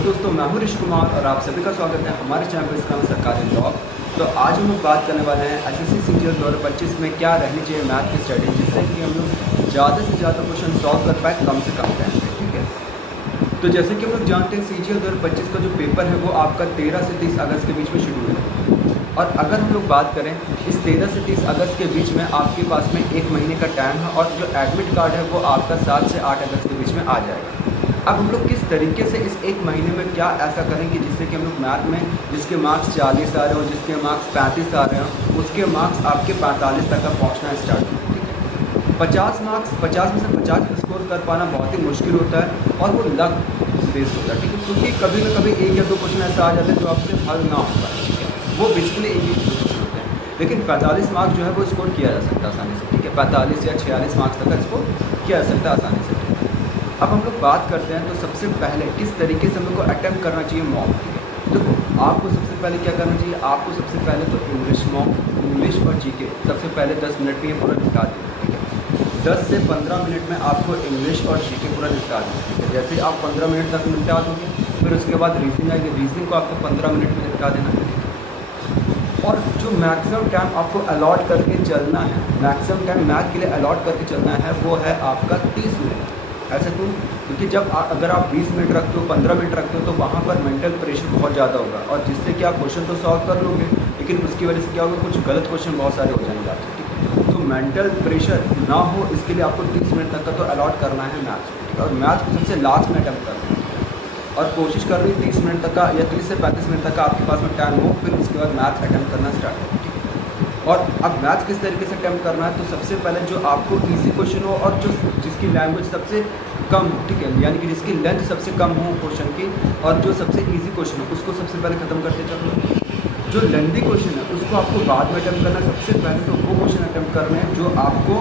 नमस्कार दोस्तों, मैं हूं ऋषि कुमार और आप सभी का स्वागत है हमारे चैनल पर। इसका नाम सरकारी ब्लॉग। तो आज हम लोग बात करने वाले हैं एसएससी सीजीएल 2025 में क्या रहनी चाहिए मैथ की स्टडी, जिससे कि हम लोग ज़्यादा से ज़्यादा क्वेश्चन सॉल्व कर पाए कम से कम टाइम में। ठीक है, तो जैसे कि हम लोग जानते हैं सीजीएल 2025 का जो पेपर है वो आपका 13 से 30 अगस्त के बीच में शेड्यूल है। और अगर हम लोग बात करें इस 13 से 30 अगस्त के बीच में आपके पास में 1 महीने का टाइम है और जो एडमिट कार्ड है वो आपका 7 से 8 अगस्त के बीच में आ जाएगा। अब हम लोग किस तरीके से इस 1 महीने में क्या ऐसा करेंगे जिससे कि हम लोग मैथ में जिसके मार्क्स 40 आ रहे हो, जिसके मार्क्स 35 आ रहे हो, उसके मार्क्स आपके 45 तक का पहुंचना स्टार्ट हो। ठीक है, 50 मार्क्स 50 में से 50 स्कोर कर पाना बहुत ही मुश्किल होता है और वो लक बेस्ड होता है। ठीक है, क्योंकि कभी ना कभी 1 या 2 क्वेश्चन ऐसा आ जाता है जो आपसे हल ना होता है। ठीक है, वो बेसिकली एक ही क्वेश्चन होते हैं, लेकिन 45 मार्क्स जो है वो स्कोर किया जा सकता है आसानी से। ठीक है, 45 या 46 मार्क्स तक का स्कोर किया जा सकता है आसानी से। अब हम लोग बात करते हैं तो सबसे पहले किस तरीके से हम लोग को अटैम्प्ट करना चाहिए मॉक। ठीक है, देखो आपको सबसे पहले क्या करना चाहिए, आपको सबसे पहले तो इंग्लिश मॉक, इंग्लिश और जीके सबसे पहले 10 मिनट में ये पूरा निपटा दें। ठीक है, 10 से 15 मिनट में आपको इंग्लिश और जीके पूरा निपटा दें। ठीक है, जैसे आप 15 मिनट तक निपटा दोगे फिर उसके बाद रीजनिंग आएगी, रीजनिंग को आपको 15 मिनट में निपटा देना है। और जो मैक्सिमम टाइम आपको अलॉट करके चलना है, मैक्सिमम टाइम मैथ के लिए अलॉट करके चलना है वो है आपका 30 मिनट। ऐसा क्यों? क्योंकि जब अगर आप 20 मिनट रखते हो, 15 मिनट रखते हो तो वहाँ पर मेंटल प्रेशर बहुत ज़्यादा होगा और जिससे कि आप क्वेश्चन तो सॉल्व कर लोगे लेकिन उसकी वजह से क्या होगा, कुछ गलत क्वेश्चन बहुत सारे हो जाएंगे आपसे। ठीक है, तो मेंटल प्रेशर ना हो इसके लिए आपको 30 मिनट तक का तो अलॉट करना है मैथ्स को। ठीक है, और मैथ्स को सबसे लास्ट में अटैम्प्ट करना है और कोशिश कर रही 30 मिनट तक का या 30 से 35 मिनट तक का आपके पास में टाइम हो, फिर उसके बाद मैथ्स अटैम्प्ट करना स्टार्ट हो। ठीक है, और अब मैथ्स किस तरीके से अटैम्प्ट करना है, तो सबसे पहले जो आपको इजी क्वेश्चन हो और जो जिसकी लैंग्वेज सबसे कम हो, ठीक है, यानी कि जिसकी लेंथ सबसे कम हो क्वेश्चन की और जो सबसे इजी क्वेश्चन हो उसको सबसे पहले ख़त्म करते चलो। जो लेंथी क्वेश्चन है उसको आपको बाद में अटैम्प्ट करना है। सबसे पहले तो वो क्वेश्चन अटैम्प्ट करने हैं जो आपको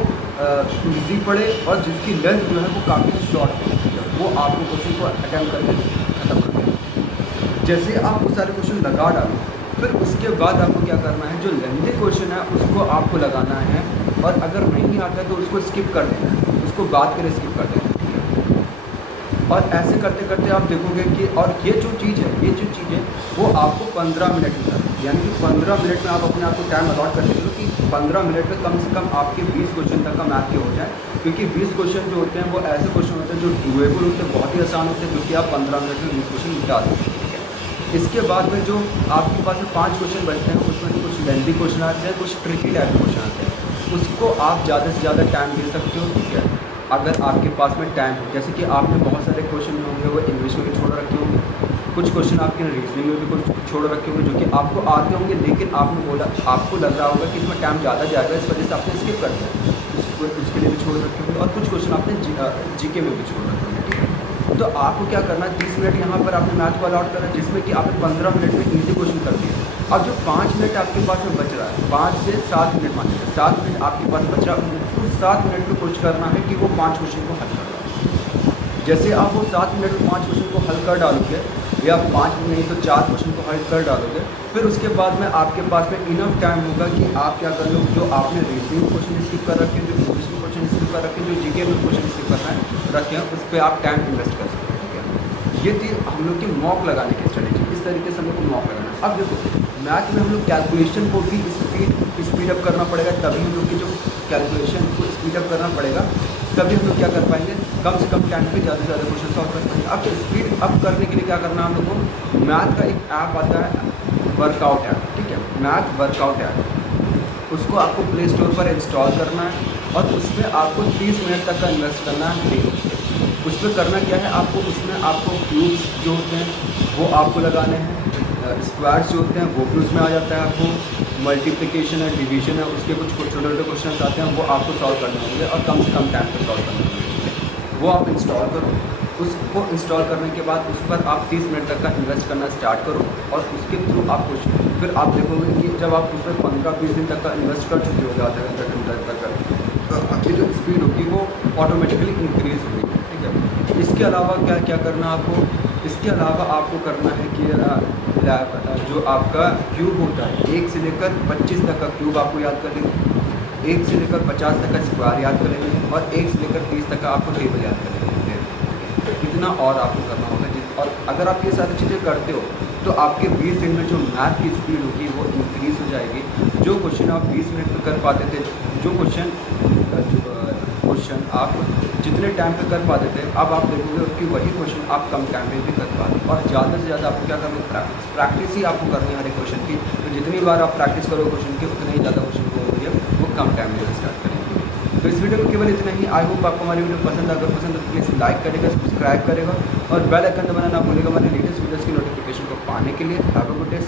इजी पड़े और जिसकी लेंथ जो है वो काफ़ी शॉर्ट है, वो आपको क्वेश्चन को अटैम्प्ट करके ख़त्म करना है। जैसे आप वो सारे क्वेश्चन लगा डालो फिर उसके बाद आपको क्या करना है, जो लेंथी क्वेश्चन है उसको आपको लगाना है और अगर नहीं आता तो उसको स्किप कर देना है, उसको बाद के लिए स्किप कर देना है। और ऐसे करते करते आप देखोगे कि और ये जो चीज़ है वो आपको 15 मिनट में करना है। यानी कि 15 मिनट में आप अपने आप को टाइम अलॉट कर लो कि 15 मिनट में कम से कम आपके 20 क्वेश्चन तक का मैथ के हो जाए, क्योंकि 20 क्वेश्चन जो होते हैं वो ऐसे क्वेश्चन होते हैं जो डुएबल होते हैं, बहुत ही आसान होते हैं, क्योंकि आप 15 मिनट में 20 क्वेश्चन निपटा सकते हैं। इसके बाद में जो आपके पास में 5 क्वेश्चन बचते हैं उसमें से कुछ लेंथी क्वेश्चन आते हैं, कुछ ट्रिकी टाइप के क्वेश्चन आते हैं, उसको आप ज़्यादा से ज़्यादा टाइम दे सकते हो। ठीक है, अगर आपके पास में टाइम हो, जैसे कि आपने बहुत सारे क्वेश्चन होंगे वो इंग्लिश में भी छोड़ रखे होंगे, कुछ क्वेश्चन आपके रीजनिंग में भी कुछ छोड़ रखे होंगे जो कि आपको आते होंगे, लेकिन आपने बोला आपको लग रहा होगा कि इसमें टाइम ज़्यादा जाएगा, इस वजह से आपने स्किप कर दिया, उसके लिए भी छोड़ रखे होंगे और कुछ क्वेश्चन आपने जीके में भी छोड़ रखे होंगे। ठीक है, तो आपको क्या करना है, 30 मिनट यहाँ पर आपने मैथ को अलॉट करना है जिसमें कि आपने 15 मिनट में इजी क्वेश्चन कर दिए। अब जो 5 मिनट आपके पास में बच रहा है, 5 से 7 मिनट मानिए 7 मिनट आपके पास बच रहा है, उस 7 मिनट में कोशिश करना है कि वो 5 क्वेश्चन को हल कर डालो। जैसे आप वो 7 मिनट में 5 क्वेश्चन को हल कर डालोगे या 5 नहीं तो 4 क्वेश्चन को हल कर डालोगे, फिर उसके बाद में आपके पास में इनफ टाइम होगा कि आप क्या कर लो, जो आपने रीजनिंग क्वेश्चन स्किप कर रखे हैं, जो इंग्लिश में क्वेश्चन स्किप कर रखे हैं, जो जीके में क्वेश्चन स्किप करना है रखे हैं, उस पर आप टाइम इन्वेस्ट कर सकते हैं। ये थी हम लोग की मॉक लगाने की स्ट्रेटेजी, इस तरीके से हम लोग को मॉक लगाना है। अब देखो मैथ में हम लोग कैलकुलेशन को भी स्पीड अप करना पड़ेगा, तभी हम लोग की जो कैलकुलेशन को स्पीड अप करना पड़ेगा, तभी हम लोग क्या कर पाएंगे, कम से कम टाइम पे ज़्यादा से ज़्यादा क्वेश्चन सॉल्व कर पाएंगे। अब स्पीड अप करने के लिए क्या करना है हम लोग को, मैथ का एक ऐप आता है वर्कआउट ऐप। ठीक है, मैथ वर्कआउट ऐप, उसको आपको प्ले स्टोर पर इंस्टॉल करना है और उसमें आपको 30 मिनट तक का इन्वेस्ट करना है। उसमें करना क्या है, उसमें आपको क्यूब्स जो होते हैं वो आपको लगाने हैं, स्क्वायर्स जो होते हैं वो भी उसमें आ जाता है, आपको मल्टीप्लिकेशन है, डिवीजन है, उसके कुछ छोटे छोटे क्वेश्चन आते हैं वो आपको सॉल्व करने होंगे और कम से कम टाइम पर सॉल्व करने होंगे। वो आप इंस्टॉल करो, उसको इंस्टॉल करने के बाद उस पर आप 30 मिनट तक का इन्वेस्ट करना स्टार्ट करो और उसके थ्रू आप फिर आप देखोगे कि जब आप उस पर 15-20 दिन तक का इन्वेस्ट कर चुके हो, आधा घंटा तक का, आपकी जो स्पीड होगी वो ऑटोमेटिकली इंक्रीज़ होगी। ठीक है, इसके अलावा क्या क्या करना आपको, इसके अलावा आपको करना है कि जो आपका क्यूब होता है 1 से लेकर 25 तक का क्यूब आपको याद कर लेंगे, 1 से लेकर 50 तक का स्क्वायर याद कर लेंगे और 1 से लेकर 30 तक का आपको टेबल याद कर लेंगे। इतना और आपको करना होगा और अगर आप ये सारी चीज़ें करते हो तो आपके 20 दिन में जो मैथ की स्पीड होगी वो इंक्रीज़ हो जाएगी। जो क्वेश्चन आप 20 मिनट में कर पाते थे, जो क्वेश्चन आप जितने टाइम पे कर पाते थे, अब आप देखोगे कि वही क्वेश्चन आप कम टाइम में भी कर पाते हो। और ज़्यादा से ज़्यादा आपको क्या करना है, प्रैक्टिस ही आपको करनी है हर एक क्वेश्चन की। तो जितनी बार आप प्रैक्टिस करोगे क्वेश्चन की, उतने ही ज़्यादा क्वेश्चन को वो कम टाइम में स्टार्ट करेंगे। तो इस वीडियो में केवल इतना ही। आई होप आपको हमारी वीडियो पसंद, अगर पसंद है तो प्लीज़ लाइक करेगा, सब्सक्राइब करेगा और बेल आइकन दबाना ना भूलेगा हमारे लेटेस्ट वीडियोज़ की नोटिफिकेशन को पाने के लिए। Have a good day.